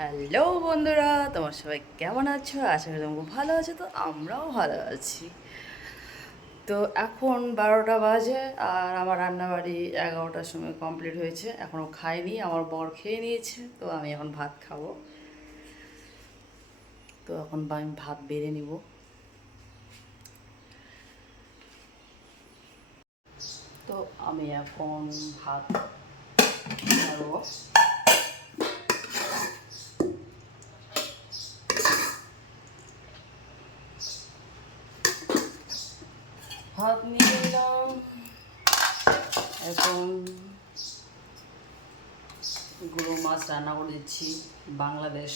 Hello বন্ধুরা, তোমার সবাই কেমন আছো? আশা করি তোমাকে ভালো আছো, তো আমরাও ভালো আছি। তো এখন বারোটা বাজে আর আমার রান্নাবাড়ি এগারোটার সময় কমপ্লিট হয়েছে। এখনও খাইনি, আমার বর খেয়ে নিয়েছে, তো আমি এখন ভাত খাব। তো এখন আমি ভাত বেড়ে নিব। তো আমি এখন ভাত খাব ভাত এখন গুঁড়ো মাছ রান্না করে দিচ্ছি বাংলাদেশ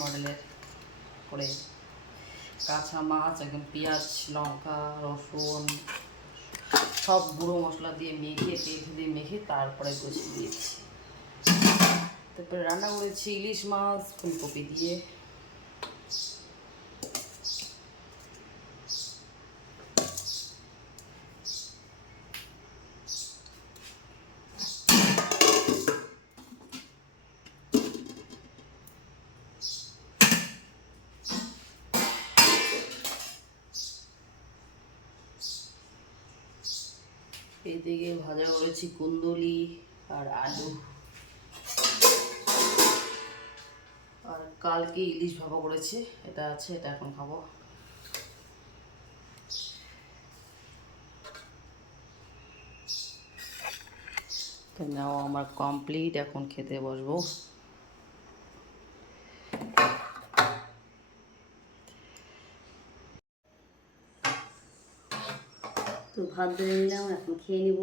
মডেলের করে। কাঁচা মাছ একদম পেঁয়াজ, লঙ্কা, রসুন, সব গুঁড়ো মশলা দিয়ে মেখে তেল দিয়ে মেখে তারপরে বসিয়ে দিয়েছি তারপরে রান্না করেছি ইলিশ মাছ, ফুলকপি দিয়ে। এদিকে ভাজা করেছি কুন্দলি আর আলু। আর কালকে ইলিশ ভাপা করেছি, এটা আছে, এটা এখন খাব। তো নাও, আমার কমপ্লিট এখন খেতে বসবো। তো ভাত ধরে নিলাম এখন খেয়ে নিব।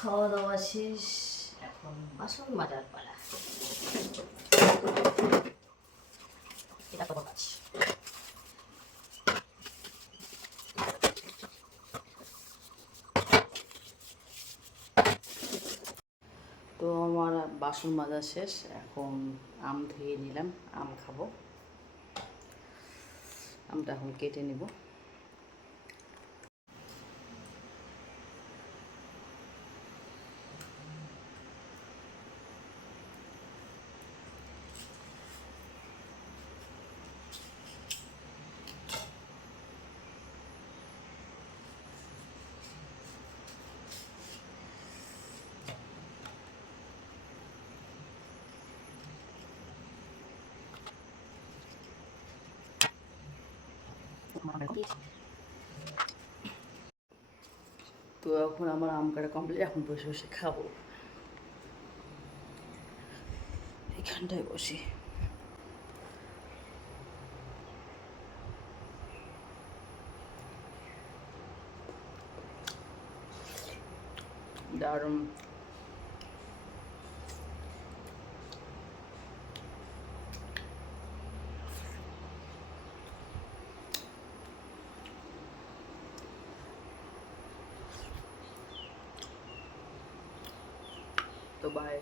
খাওয়া দাওয়া শেষ। এখন বাসন মাজার পালা। এটা তোমার কাজ। তো আমার বাসন মাজা শেষ, এখন আম ধুয়ে নিলাম, আম খাব। আমটা এখন কেটে নেব। তো এখন আমার আম কাটা কমপ্লিট এখন বসে বসে খাব। এখানটায় বসে। দারুণ। তো বাই